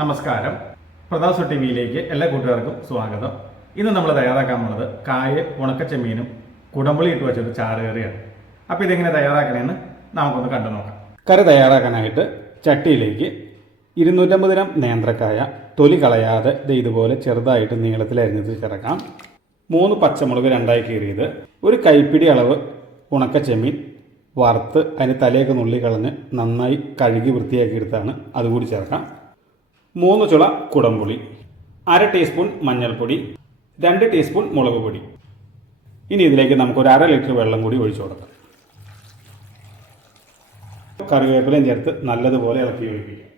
നമസ്കാരം. പ്രതാപ് ടി വിയിലേക്ക് എല്ലാ കൂട്ടുകാർക്കും സ്വാഗതം. ഇന്ന് നമ്മൾ തയ്യാറാക്കാൻ പോണത് കായ ഉണക്കച്ചെമ്മീനും കുടമ്പുളി ഇട്ട് വെച്ചൊരു ചാറുകറിയാണ് അപ്പോൾ ഇതെങ്ങനെ തയ്യാറാക്കണമെന്ന് നമുക്കൊന്ന് കണ്ടു നോക്കാം. കറി തയ്യാറാക്കാനായിട്ട് ചട്ടിയിലേക്ക് ഇരുന്നൂറ്റമ്പത് ഗ്രാം നേന്ത്രക്കായ തൊലി കളയാതെ ഇതുപോലെ ചെറുതായിട്ട് നീളത്തിൽ അരിഞ്ഞത് ചേർക്കാം. മൂന്ന് പച്ചമുളക് രണ്ടായി കീറിയത് ഒരു കൈപ്പിടി അളവ് ഉണക്കച്ചെമ്മീൻ വറുത്ത് അതിന് തലയൊക്കെ നുള്ളി കളഞ്ഞ് നന്നായി കഴുകി വൃത്തിയാക്കി എടുത്താണ് അതുകൂടി ചേർക്കാം. മൂന്ന് ചുള കുടംപുളി അര ടീസ്പൂൺ മഞ്ഞൾപ്പൊടി രണ്ട് ടീസ്പൂൺ മുളക് പൊടി. ഇനി ഇതിലേക്ക് നമുക്ക് ഒരു അര ലിറ്റർ വെള്ളം കൂടി ഒഴിച്ചു കൊടുക്കാം. കറിവേപ്പിലയും ചേർത്ത് നല്ലതുപോലെ ഇളക്കി ഒഴിപ്പിക്കാം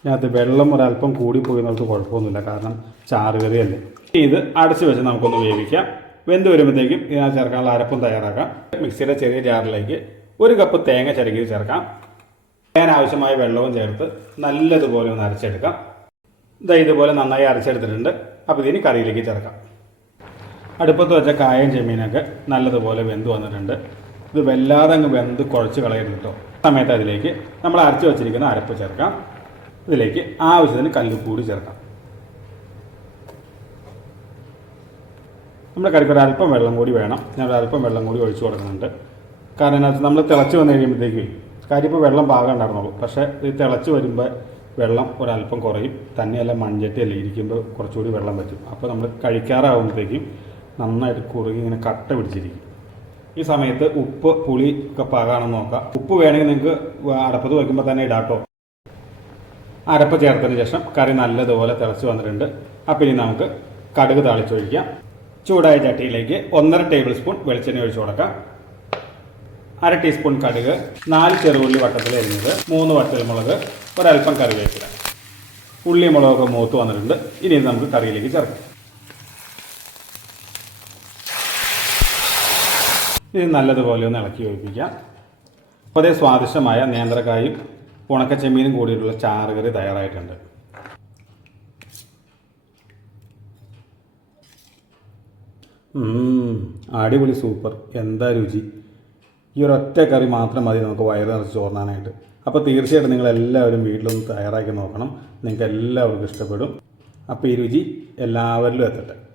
ഇതിനകത്ത് വെള്ളം ഒരല്പം കൂടിപ്പോയി നമുക്ക് കുഴപ്പമൊന്നുമില്ല കാരണം ചാറുകറിയല്ലേ. ഇത് അടച്ചു വെച്ച് നമുക്കൊന്ന് വേവിക്കാം. വെന്ത് വരുമ്പോഴത്തേക്കും ഇതിനകത്ത് ചേർക്കാനുള്ള അരപ്പും തയ്യാറാക്കാം. മിക്സിയുടെ ചെറിയ ജാറിലേക്ക് ഒരു കപ്പ് തേങ്ങ ചരക്കി ചേർക്കാം. തേങ്ങ ആവശ്യമായ വെള്ളവും ചേർത്ത് നല്ലതുപോലെ ഒന്ന് അരച്ചെടുക്കാം. ഇതാ ഇതുപോലെ നന്നായി അരച്ചെടുത്തിട്ടുണ്ട്. അപ്പോൾ ഇതിന് കറിയിലേക്ക് ചേർക്കാം. അടുപ്പത്ത് വെച്ച കായം ചെമ്മീനൊക്കെ നല്ലതുപോലെ വെന്ത് വന്നിട്ടുണ്ട്. ഇത് വല്ലാതെ അങ്ങ് വെന്ത് കുഴച്ച് കളയരുത് കേട്ടോ. സമയത്ത് അതിലേക്ക് നമ്മൾ അരച്ച് വെച്ചിരിക്കുന്ന അരപ്പ് ചേർക്കാം. ഇതിലേക്ക് ആവശ്യത്തിന് കല്ലുപ്പൂടി ചേർക്കാം. നമ്മുടെ കറിക്ക് ഒരു അല്പം വെള്ളം കൂടി വേണം. ഞാൻ ഒരു അല്പം വെള്ളം കൂടി ഒഴിച്ചു കൊടുക്കുന്നുണ്ട്. കാരണം വെച്ചാൽ നമ്മൾ തിളച്ച് വന്നു കഴിയുമ്പോഴത്തേക്ക് കാര്യം ഇപ്പോൾ വെള്ളം പാകം ഉണ്ടായിരുന്നുള്ളൂ. പക്ഷേ ഇത് തിളച്ച് വരുമ്പോൾ വെള്ളം ഒരല്പം കുറയും. തന്നെയല്ല മൺചട്ടിയല്ല ഇരിക്കുമ്പോൾ കുറച്ചുകൂടി വെള്ളം പറ്റും. അപ്പോൾ നമ്മൾ കഴിക്കാറാകുമ്പോഴത്തേക്കും നന്നായിട്ട് കുറുകി ഇങ്ങനെ കട്ട പിടിച്ചിരിക്കും. ഈ സമയത്ത് ഉപ്പ് പുളി ഒക്കെ പാകാണെന്ന് നോക്കാം. ഉപ്പ് വേണമെങ്കിൽ നിങ്ങൾക്ക് അടപ്പത്ത് വയ്ക്കുമ്പോൾ തന്നെ ഇടാട്ടോ അരപ്പ് ചേർത്തതിന് ശേഷം കറി നല്ലതുപോലെ തിളച്ച് വന്നിട്ടുണ്ട്. അപ്പം ഇനി നമുക്ക് കടുക് താളിച്ചൊഴിക്കാം ചൂടായ ചട്ടിയിലേക്ക് ഒന്നര ടേബിൾ സ്പൂൺ വെളിച്ചെണ്ണ ഒഴിച്ചു കൊടുക്കാം. അര ടീസ്പൂൺ കടുക് നാല് ചെറുള്ളി വട്ടത്തിൽ എരിഞ്ഞത് മൂന്ന് വട്ടൽമുളക് ഒരൽപ്പം കറിവേപ്പില. ഉള്ളി മുളകൊക്കെ മൂത്ത് വന്നിട്ടുണ്ട്. ഇനി നമുക്ക് കറിയിലേക്ക് ചേർക്കാം. ഇത് നല്ലതുപോലെ ഒന്ന് ഇളക്കി ഒഴിപ്പിക്കാം അപ്പോൾ അതേ സ്വാദിഷ്ടമായ നേന്ത്രക്കായും ഉണക്കച്ചെമ്മീനും കൂടിയിട്ടുള്ള ചാറുകറി തയ്യാറായിട്ടുണ്ട്. അടിപൊളി സൂപ്പർ. എന്താ രുചി? ഈ ഒരൊറ്റ കറി മാത്രം മതി നമുക്ക് വയറ് നിറച്ച് ചോർന്നാനായിട്ട്. അപ്പോൾ തീർച്ചയായിട്ടും നിങ്ങൾ എല്ലാവരും വീട്ടിലൊന്ന് തയ്യാറാക്കി നോക്കണം. നിങ്ങൾക്ക് എല്ലാവർക്കും ഇഷ്ടപ്പെടും. അപ്പോൾ ഈ രുചി എല്ലാവരിലും എത്തട്ടെ.